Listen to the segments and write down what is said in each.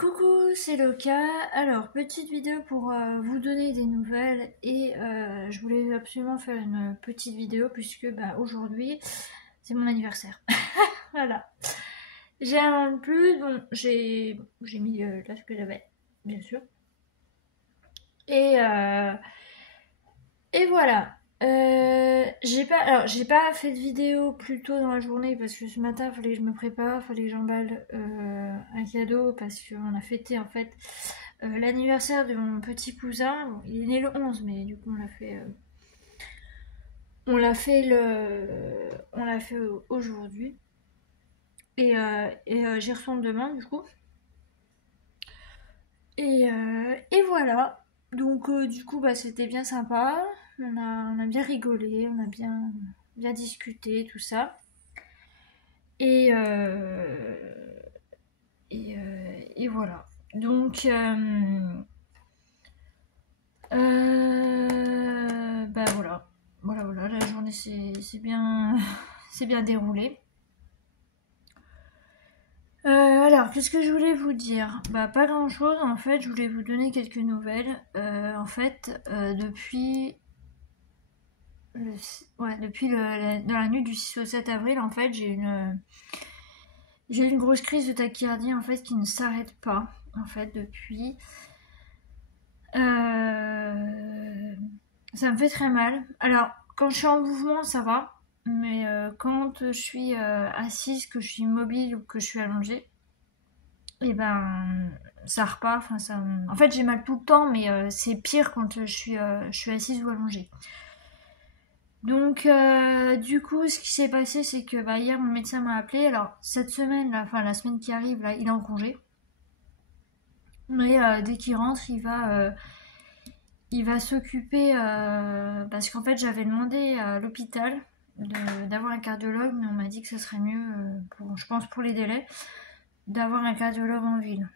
Coucou, c'est Loka. Alors, petite vidéo pour vous donner des nouvelles et je voulais absolument faire une petite vidéo puisque aujourd'hui c'est mon anniversaire. Voilà. J'ai un an de plus, bon, j'ai mis l'âge que j'avais, bien sûr. Et, euh, et voilà. J'ai pas fait de vidéo plus tôt dans la journée parce que ce matin fallait que je me prépare, fallait que j'emballe un cadeau parce qu'on a fêté en fait l'anniversaire de mon petit cousin. Bon, il est né le 11, mais du coup on l'a fait aujourd'hui. J'y retourne demain du coup. Et voilà. Donc du coup c'était bien sympa. On a bien rigolé, on a bien discuté, tout ça. Et, euh, et voilà. Donc voilà. Voilà, la journée c'est bien, c'est bien déroulé. Alors, qu'est-ce que je voulais vous dire? Bah, pas grand-chose. En fait, je voulais vous donner quelques nouvelles. Depuis dans la nuit du 6 au 7 avril, en fait, j'ai eu une grosse crise de tachycardie en fait qui ne s'arrête pas. En fait, depuis. Ça me fait très mal. Alors, quand je suis en mouvement, ça va. Mais quand je suis assise, que je suis immobile ou que je suis allongée, et ben ça repart. Enfin, en fait, j'ai mal tout le temps, mais c'est pire quand je suis assise ou allongée. Donc, du coup, ce qui s'est passé, c'est que hier, mon médecin m'a appelé. Alors, cette semaine, là, enfin la semaine qui arrive, là, il est en congé. Mais dès qu'il rentre, il va s'occuper, parce qu'en fait j'avais demandé à l'hôpital d'avoir un cardiologue, mais on m'a dit que ce serait mieux, je pense pour les délais, d'avoir un cardiologue en ville.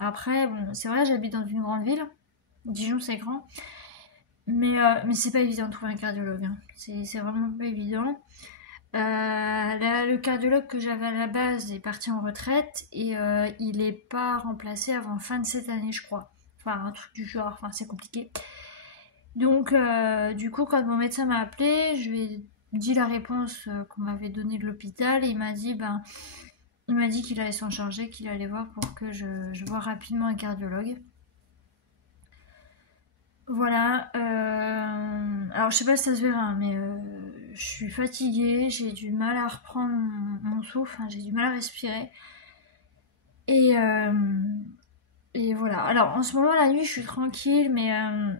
Après, bon, c'est vrai, j'habite dans une grande ville, Dijon c'est grand, mais c'est pas évident de trouver un cardiologue, hein. C'est vraiment pas évident. Le cardiologue que j'avais à la base est parti en retraite et il est pas remplacé avant fin de cette année, je crois. Enfin, un truc du genre, enfin, c'est compliqué. Donc, du coup, quand mon médecin m'a appelé, je lui ai dit la réponse qu'on m'avait donnée de l'hôpital et il m'a dit qu'il allait s'en charger, qu'il allait voir pour que je voie rapidement un cardiologue. Voilà. Alors, je sais pas si ça se verra, mais je suis fatiguée, j'ai du mal à reprendre mon souffle, hein, j'ai du mal à respirer. Et, euh, et voilà. Alors, en ce moment, la nuit, je suis tranquille, mais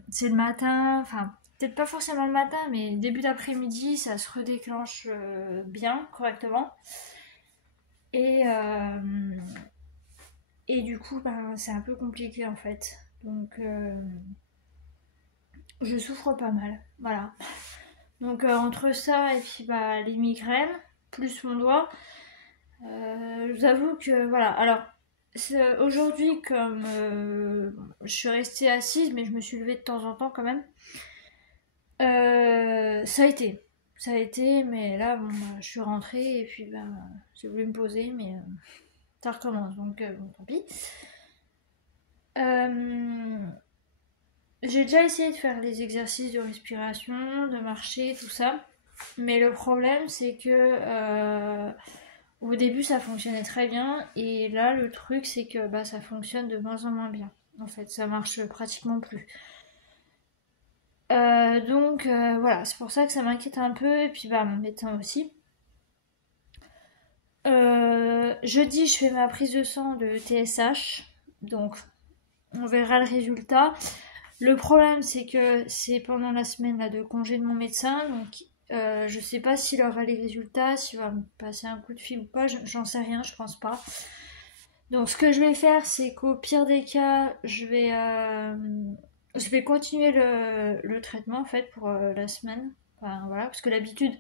c'est le matin, enfin, peut-être pas forcément le matin, mais début d'après-midi, ça se redéclenche bien, correctement. Et, euh, et du coup, c'est un peu compliqué en fait. Donc, je souffre pas mal. Voilà. Donc, entre ça et puis les migraines, plus mon doigt, je vous avoue que voilà. Alors, aujourd'hui, comme je suis restée assise, mais je me suis levée de temps en temps quand même, ça a été. Ça a été, mais là, bon, je suis rentrée et puis j'ai voulu me poser, mais ça recommence, donc bon, tant pis. Euh, j'ai déjà essayé de faire des exercices de respiration, de marcher, tout ça. Mais le problème, c'est que au début, ça fonctionnait très bien. Et là, le truc, c'est que ça fonctionne de moins en moins bien. En fait, ça marche pratiquement plus. Donc voilà, c'est pour ça que ça m'inquiète un peu. Et puis mon médecin aussi. Jeudi, je fais ma prise de sang de TSH. Donc on verra le résultat. Le problème, c'est que c'est pendant la semaine là, de congé de mon médecin. Donc je sais pas s'il aura les résultats, s'il va me passer un coup de fil ou pas. J'en sais rien, je pense pas. Donc ce que je vais faire, c'est qu'au pire des cas, je vais continuer le traitement en fait pour la semaine. Enfin voilà, parce que l'habitude,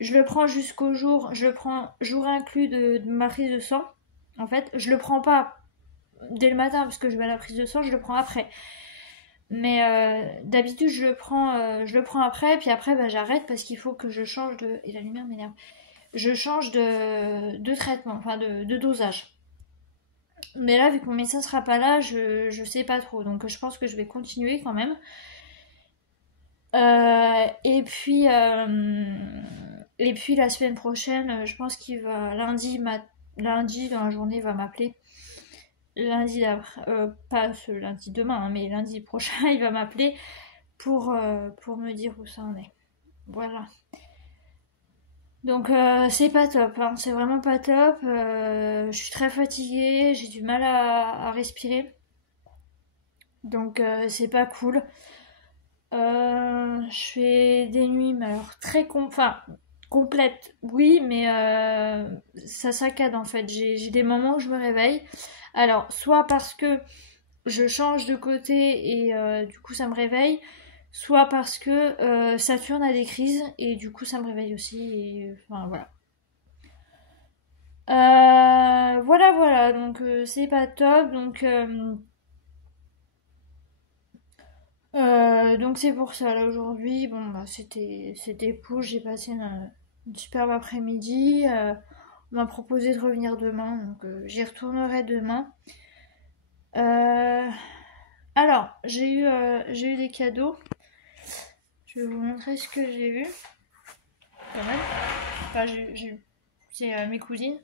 je le prends jusqu'au jour, je le prends jour inclus de ma prise de sang. En fait, je le prends pas dès le matin parce que je vais à la prise de sang, je le prends après. Mais d'habitude, je le prends après, puis après, j'arrête parce qu'il faut que je change de. Et la lumière m'énerve. Je change de traitement, enfin de dosage. Mais là, vu que mon médecin sera pas là, je sais pas trop. Donc je pense que je vais continuer quand même. Et puis la semaine prochaine, je pense qu'il va lundi dans la journée, il va m'appeler. Lundi d'après, pas ce lundi demain, hein, mais lundi prochain, il va m'appeler pour me dire où ça en est. Voilà. Donc c'est pas top, hein, c'est vraiment pas top. Je suis très fatiguée, j'ai du mal à respirer. Donc c'est pas cool. Je fais des nuits, mais alors enfin, complètes, oui, mais ça saccade en fait. J'ai des moments où je me réveille. Alors, soit parce que je change de côté et du coup ça me réveille, soit parce que Saturne a des crises et du coup ça me réveille aussi. Et, enfin voilà. Voilà, donc c'est pas top. Donc c'est pour ça, là aujourd'hui, bon bah c'était cool, j'ai passé une superbe après-midi, on m'a proposé de revenir demain, donc j'y retournerai demain. Euh, alors, j'ai eu des cadeaux, je vais vous montrer ce que j'ai eu, quand même. Enfin, c'est mes cousines.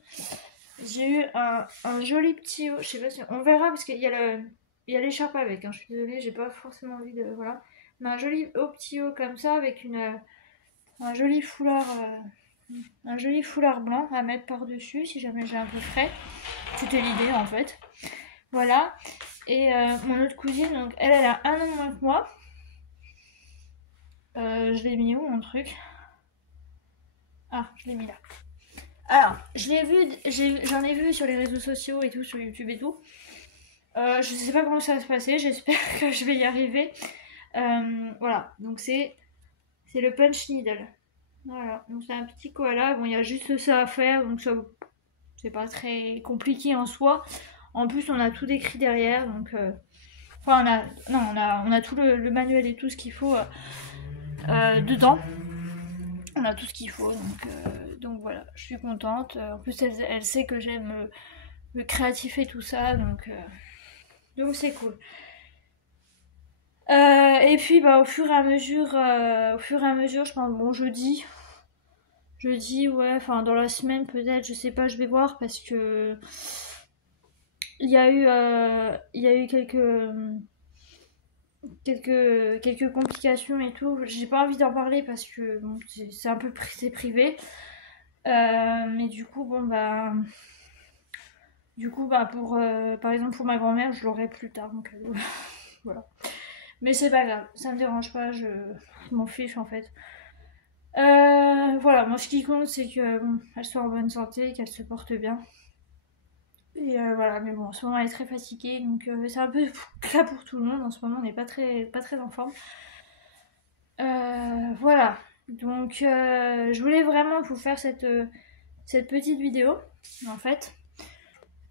J'ai eu un joli petit haut, je sais pas si on verra parce qu'il y a il y a l'écharpe avec, hein, je suis désolée, j'ai pas forcément envie de. Voilà. Mais un joli haut petit haut comme ça avec un joli foulard. Un joli foulard blanc à mettre par-dessus si jamais j'ai un peu frais. C'était l'idée en fait. Voilà. Et mon autre cousine, donc elle a un an de moins que moi. Je l'ai mis où mon truc? Ah, je l'ai mis là. Alors, je l'ai vu, j'en ai vu sur les réseaux sociaux et tout, sur YouTube et tout. Je sais pas comment ça va se passer, j'espère que je vais y arriver. Voilà, donc c'est le punch needle. Voilà, donc c'est un petit koala. Bon, il y a juste ça à faire, donc ça c'est pas très compliqué en soi. En plus, on a tout décrit derrière, donc enfin on a tout le manuel et tout ce qu'il faut dedans. On a tout ce qu'il faut, donc voilà, je suis contente. En plus, elle sait que j'aime le créatif et tout ça, donc c'est cool. Et puis bah au fur et à mesure, je pense bon jeudi ouais, enfin dans la semaine peut-être, je sais pas, je vais voir parce que il y a eu quelques complications et tout. J'ai pas envie d'en parler parce que bon, c'est un peu c'est privé. Mais du coup bah pour par exemple pour ma grand-mère, je l'aurai plus tard donc voilà. Mais c'est pas grave, ça me dérange pas, je m'en fiche en fait. Voilà, moi ce qui compte c'est que bon, elle soit en bonne santé, qu'elle se porte bien. Et voilà, mais bon, en ce moment elle est très fatiguée, donc c'est un peu là pour tout le monde. En ce moment on n'est pas très en forme. Voilà, donc je voulais vraiment vous faire cette petite vidéo en fait.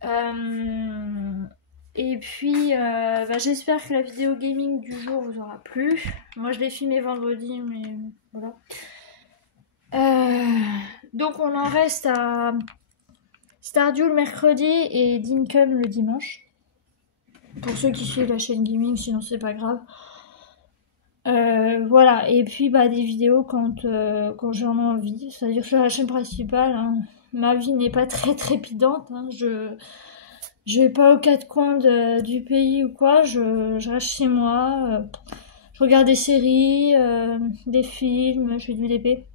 Euh, et puis bah, j'espère que la vidéo gaming du jour vous aura plu. Moi je l'ai filmé vendredi, mais voilà. Donc on en reste à Stardew le mercredi et Dinkum le dimanche. Pour ceux qui suivent la chaîne gaming, sinon c'est pas grave. Voilà, et puis bah, des vidéos quand j'en ai envie. C'est-à-dire sur la chaîne principale, hein, ma vie n'est pas très trépidante. Hein, je vais pas aux quatre coins du pays ou quoi, je reste chez moi. Je regarde des séries, des films, je fais du DP.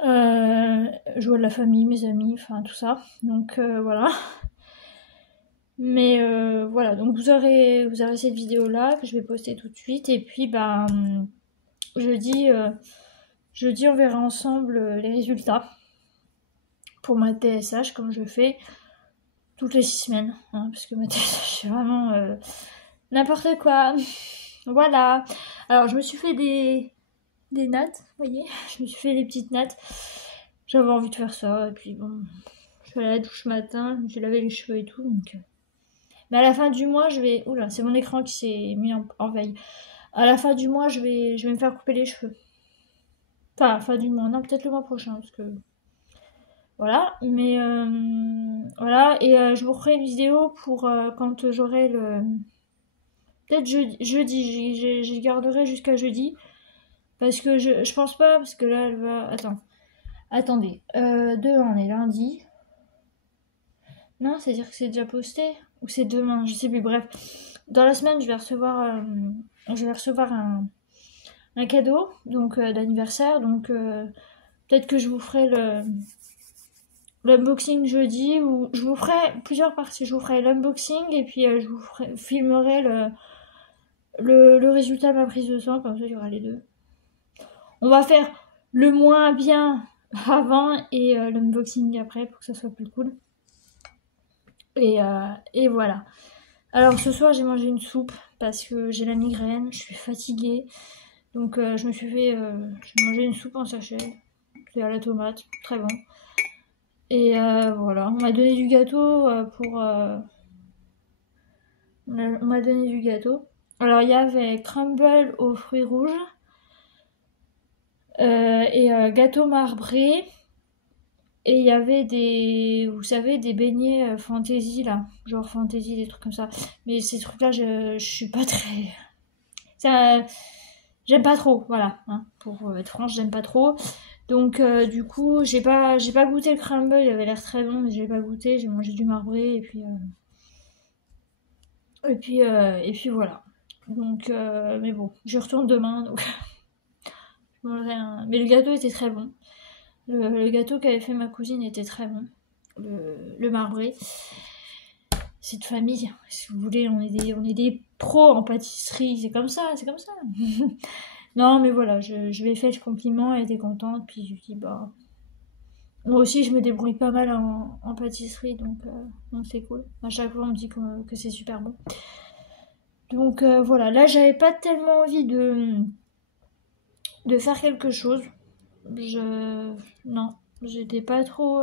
Je vois de la famille, mes amis, enfin tout ça. Donc voilà. Mais voilà, donc vous aurez cette vidéo là que je vais poster tout de suite. Et puis bah jeudi, on verra ensemble les résultats pour ma TSH comme je fais toutes les 6 semaines. Hein, parce que ma TSH c'est vraiment n'importe quoi. Voilà. Alors je me suis fait des nattes, vous voyez. Je me suis fait des petites nattes. J'avais envie de faire ça. Et puis bon, je suis allée à la douche matin, j'ai lavé les cheveux et tout. Donc, mais à la fin du mois, je vais... Oula, c'est mon écran qui s'est mis en veille. À la fin du mois, je vais me faire couper les cheveux. Enfin, à la fin du mois. Non, peut-être le mois prochain, parce que... Voilà, mais voilà, et je vous ferai une vidéo pour quand j'aurai le... Peut-être jeudi, j'y garderai jusqu'à jeudi, parce que je pense pas, parce que là, elle va... Attendez, demain, on est lundi. Non, c'est-à-dire que c'est déjà posté, ou c'est demain, je sais plus, bref. Dans la semaine, je vais recevoir un cadeau, donc d'anniversaire, donc peut-être que je vous ferai l'unboxing jeudi, ou je vous ferai plusieurs parties. Je vous ferai l'unboxing et puis filmerai le résultat de ma prise de sang, comme ça il y aura les deux. On va faire le moins bien avant et l'unboxing après pour que ça soit plus cool. Et voilà. Alors ce soir j'ai mangé une soupe parce que j'ai la migraine, je suis fatiguée. Donc j'ai mangé une soupe en sachet. C'est à la tomate, très bon. Et voilà, on m'a donné du gâteau on m'a donné du gâteau. Alors il y avait crumble aux fruits rouges et gâteau marbré. Et il y avait vous savez, des beignets fantasy là, genre fantasy, des trucs comme ça. Mais ces trucs-là, je suis pas très... Ça, j'aime pas trop, voilà. Hein, pour être franche, j'aime pas trop. Donc du coup, j'ai pas goûté le crumble, il avait l'air très bon, mais je l'ai pas goûté. J'ai mangé du marbré et puis voilà. Donc, mais bon, je retourne demain, donc je mangerai un... Mais le gâteau était très bon. Le gâteau qu'avait fait ma cousine était très bon. Le marbré. C'est de famille, si vous voulez, on est des pros en pâtisserie, c'est comme ça, c'est comme ça. Non, mais voilà, je lui ai fait le compliment, elle était contente, puis je lui ai dit, bah, moi aussi je me débrouille pas mal en pâtisserie, donc c'est cool. À chaque fois on me dit que c'est super bon. Donc voilà, là j'avais pas tellement envie de faire quelque chose. Non, j'étais pas trop...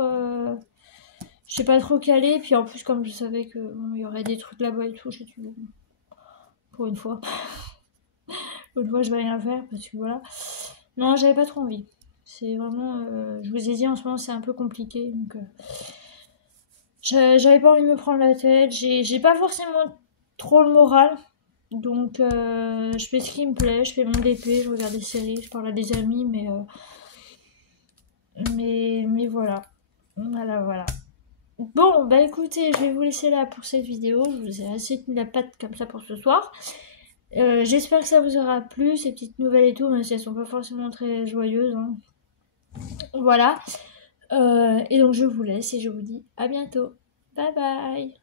J'étais pas trop calée, puis en plus comme je savais que bon, il y aurait des trucs là-bas et tout, j'ai dit bon, pour une fois. Une fois je vais rien faire parce que voilà. Non, j'avais pas trop envie. C'est vraiment... je vous ai dit en ce moment c'est un peu compliqué, donc j'avais pas envie de me prendre la tête. J'ai pas forcément trop le moral. Donc je fais ce qui me plaît, je fais mon DP, je regarde des séries, je parle à des amis, mais voilà. Voilà. Bon, bah écoutez, je vais vous laisser là pour cette vidéo. Je vous ai assez tenu la patte comme ça pour ce soir. J'espère que ça vous aura plu, ces petites nouvelles et tout, même si elles sont pas forcément très joyeuses. Hein. Voilà. Et donc je vous laisse et je vous dis à bientôt. Bye bye.